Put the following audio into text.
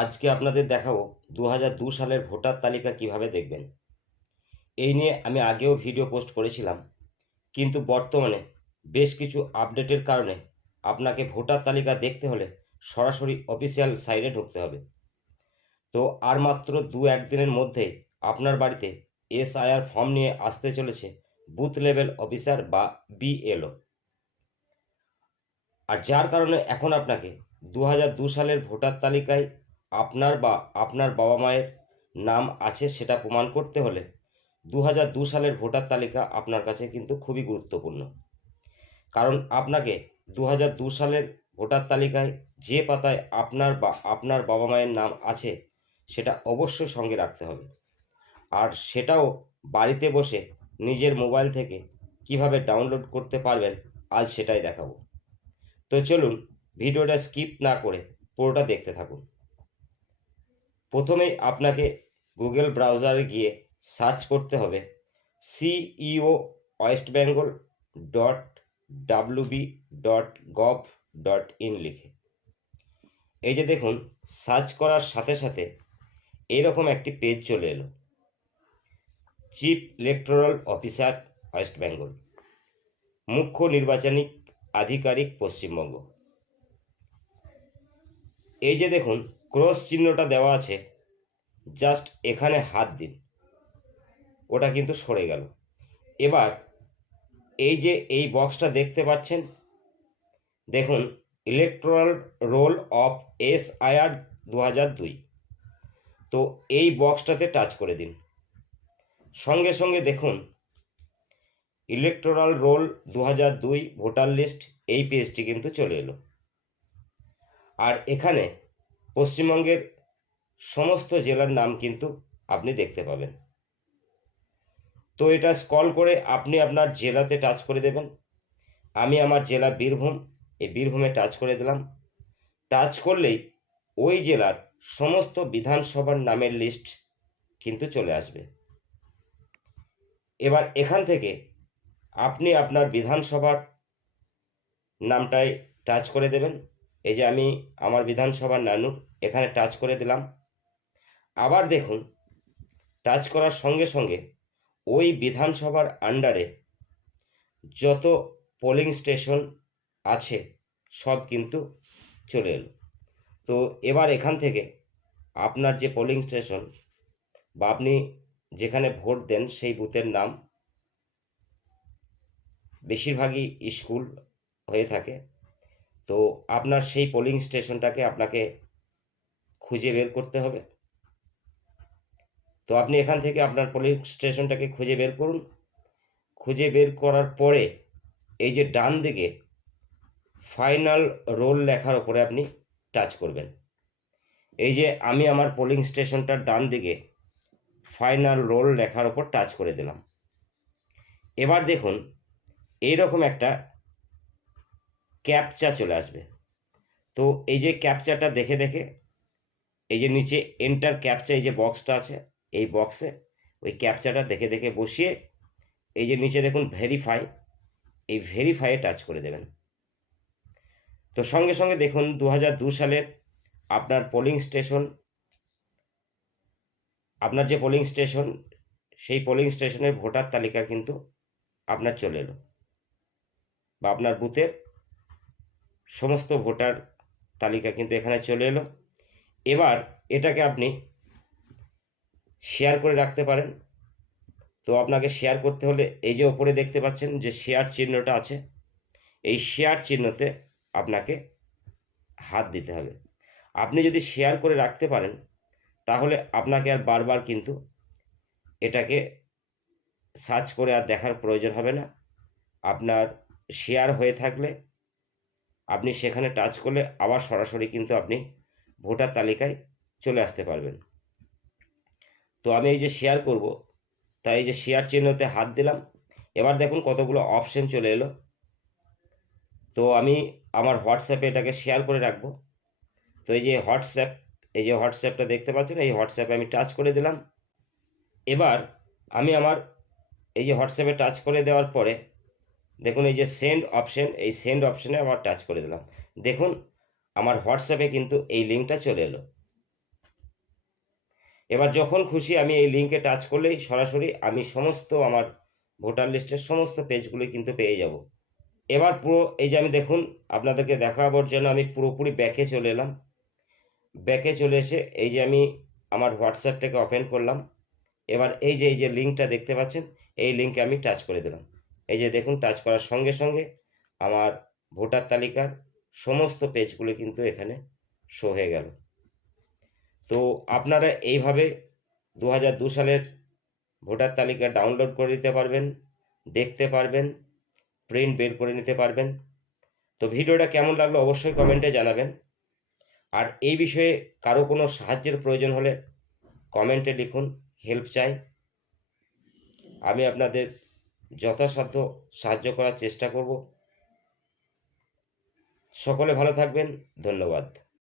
আজকে আপনাদের দেখাবো দু সালের ভোটার তালিকা কীভাবে দেখবেন। এই নিয়ে আমি আগেও ভিডিও পোস্ট করেছিলাম, কিন্তু বর্তমানে বেশ কিছু আপডেটের কারণে আপনাকে ভোটার তালিকা দেখতে হলে সরাসরি অফিসিয়াল সাইটে ঢুকতে হবে। তো আর মাত্র দু একদিনের মধ্যেই আপনার বাড়িতে এসআইআর ফর্ম নিয়ে আসতে চলেছে বুথ লেভেল অফিসার বা বিএলও। আর যার কারণে এখন আপনাকে দু সালের ভোটার তালিকায় আপনার বা, আপনার বাবা মায়ের নাম আছে সেটা প্রমাণ করতে হলে দু হাজার দু সালের ভোটার তালিকা আপনার কাছে কিন্তু খুবই গুরুত্বপূর্ণ। কারণ আপনাকে দু হাজার দু সালের ভোটার তালিকায় যে পাতায় আপনার বা, আপনার বাবা মায়ের নাম আছে সেটা অবশ্যই সঙ্গে রাখতে হবে। আর সেটাও বাড়িতে বসে নিজের মোবাইল থেকে কীভাবে ডাউনলোড করতে পারবেন আজ সেটাই দেখাবো। তো চলুন ভিডিওটা স্কিপ না করে পুরোটা দেখতে থাকুন। প্রথমেই আপনাকে গুগল ব্রাউজারে গিয়ে সার্চ করতে হবে CEO West Bengal dot WB dot gov dot in লিখে। এই যে দেখুন, সার্চ করার সাথে সাথে এইরকম একটি পেজ চলে এলো। Chief electoral officer West Bengal, মুখ্য নির্বাচনী আধিকারিক পশ্চিমবঙ্গ। এই যে দেখুন ক্রস চিহ্নটা দেওয়া আছে। জাস্ট এখানে হাত দিন। ওটা কিন্তু সরে গেল। এবার এই যে এই বক্সটা দেখতে পাচ্ছেন, দেখুন electoral roll of S IR দু দুই। তো এই বক্সটাতে টাচ করে দিন। সঙ্গে সঙ্গে দেখুন ইলেকট্রাল রোল দু দুই ভোটার লিস্ট এই পেজটি কিন্তু চলে এলো। আর এখানে পশ্চিমবঙ্গের সমস্ত জেলার নাম কিন্তু আপনি দেখতে পাবেন। তো এটা স্কল করে আপনি আপনার জেলাতে টাচ করে দেবেন। আমি আমার জেলা বীরভূম, এই বীরভূমে টাচ করে দিলাম। টাচ করলেই ওই জেলার সমস্ত বিধানসভার নামের লিস্ট কিন্তু চলে আসবে। এবার এখান থেকে আপনি আপনার বিধানসভার নামটায় টাচ করে দেবেন। এই যে আমি আমার বিধানসভার নানুর এখানে টাচ করে দিলাম। আবার দেখুন টাচ করার সঙ্গে সঙ্গে ওই বিধানসভার আন্ডারে যত পোলিং স্টেশন আছে, সব কিন্তু চলে এলো। তো এবার এখান থেকে আপনার যে পোলিং স্টেশন বা আপনি যেখানে ভোট দেন সেই বুথের নাম, বেশিরভাগই স্কুল হয়ে থাকে। তো আপনার সেই পোলিং স্টেশনটাকে আপনাকে খুঁজে বের করতে হবে। তো আপনি এখান থেকে আপনার পোলিং স্টেশনটাকে খুঁজে বের করুন। খুঁজে বের করার পরে এই যে ডান দিকে ফাইনাল রোল লেখার ওপরে আপনি টাচ করবেন। এই যে আমি আমার পোলিং স্টেশনটার ডান দিকে ফাইনাল রোল লেখার ওপর টাচ করে দিলাম। এবার দেখুন, এইরকম একটা ক্যাপচা চলে আসবে। তো এই যে ক্যাপচাটা দেখে দেখে, এই যে নিচে এন্টার ক্যাপচা, এই যে বক্সটা আছে, এই বক্সে ওই ক্যাপচাটা দেখে দেখে বসিয়ে, এই যে নিচে দেখুন ভেরিফাই এই ভেরিফাইয়ে টাচ করে দেবেন। তো সঙ্গে সঙ্গে দেখুন দু সালের আপনার পোলিং স্টেশন আপনার যে পোলিং স্টেশন সেই পোলিং স্টেশনের ভোটার তালিকা কিন্তু আপনার চলে এলো বা আপনার বুথের সমস্ত ভোটার তালিকা কিন্তু এখানে চলে এলো। এবার এটাকে আপনি শেয়ার করে রাখতে পারেন। তো আপনাকে শেয়ার করতে হলে এই যে ওপরে দেখতে পাচ্ছেন যে শেয়ার চিহ্নটা আছে, এই শেয়ার চিহ্নতে আপনাকে হাত দিতে হবে। আপনি যদি শেয়ার করে রাখতে পারেন, তাহলে আপনাকে আর বারবার কিন্তু এটাকে সার্চ করে আর দেখার প্রয়োজন হবে না। আপনার শেয়ার হয়ে থাকলে আপনি সেখানে টাচ করলে আবার সরাসরি কিন্তু আপনি ভোটার তালিকায় চলে আসতে পারবেন। তো আমি এই যে শেয়ার করব তাই এই যে শেয়ার চিহ্নতে হাত দিলাম, এবার দেখুন কতগুলো অপশন চলে এলো। তো আমি আমার হোয়াটসঅ্যাপে এটাকে শেয়ার করে রাখব। তো এই যে হোয়াটসঅ্যাপ এই যে হোয়াটসঅ্যাপটা দেখতে পাচ্ছেন, এই হোয়াটসঅ্যাপে আমি টাচ করে দিলাম। এবার আমি আমার এই যে হোয়াটসঅ্যাপে টাচ করে দেওয়ার পরে দেখুন এই যে সেন্ড অপশন এই সেন্ড অপশনে আবার টাচ করে দিলাম। দেখুন, আমার হোয়াটসঅ্যাপে কিন্তু এই লিঙ্কটা চলে এলো। এবার যখন খুশি আমি এই লিঙ্কে টাচ করলেই সরাসরি আমি সমস্ত আমার ভোটার লিস্টের সমস্ত পেজগুলি কিন্তু পেয়ে যাব। এবার পুরো, এই যে আমি দেখুন, আপনাদেরকে দেখাবার জন্য আমি পুরোপুরি ব্যাকে চলে এলাম। ব্যাকে চলে এসে এই যে আমি আমার হোয়াটসঅ্যাপটাকে ওপেন করলাম। এবার এই যে এই যে লিঙ্কটা দেখতে পাচ্ছেন, এই লিঙ্কে আমি টাচ করে দিলাম। এই যে দেখুন টাচ করার সঙ্গে সঙ্গে আমার ভোটার তালিকার সমস্ত পেজগুলো কিন্তু এখানে শো হয়ে গেল। তো আপনারা এইভাবে দু দু সালের ভোটার তালিকা ডাউনলোড করে নিতে পারবেন, দেখতে পারবেন প্রিন্ট বের করে নিতে পারবেন। তো ভিডিওটা কেমন লাগল অবশ্যই কমেন্টে জানাবেন। আর এই বিষয়ে কারও কোনো সাহায্যের প্রয়োজন হলে কমেন্টে লিখুন হেল্প চাই। আমি আপনাদের যথাসাধ্য সাহায্য করার চেষ্টা করব। সকলে ভালো থাকবেন। ধন্যবাদ।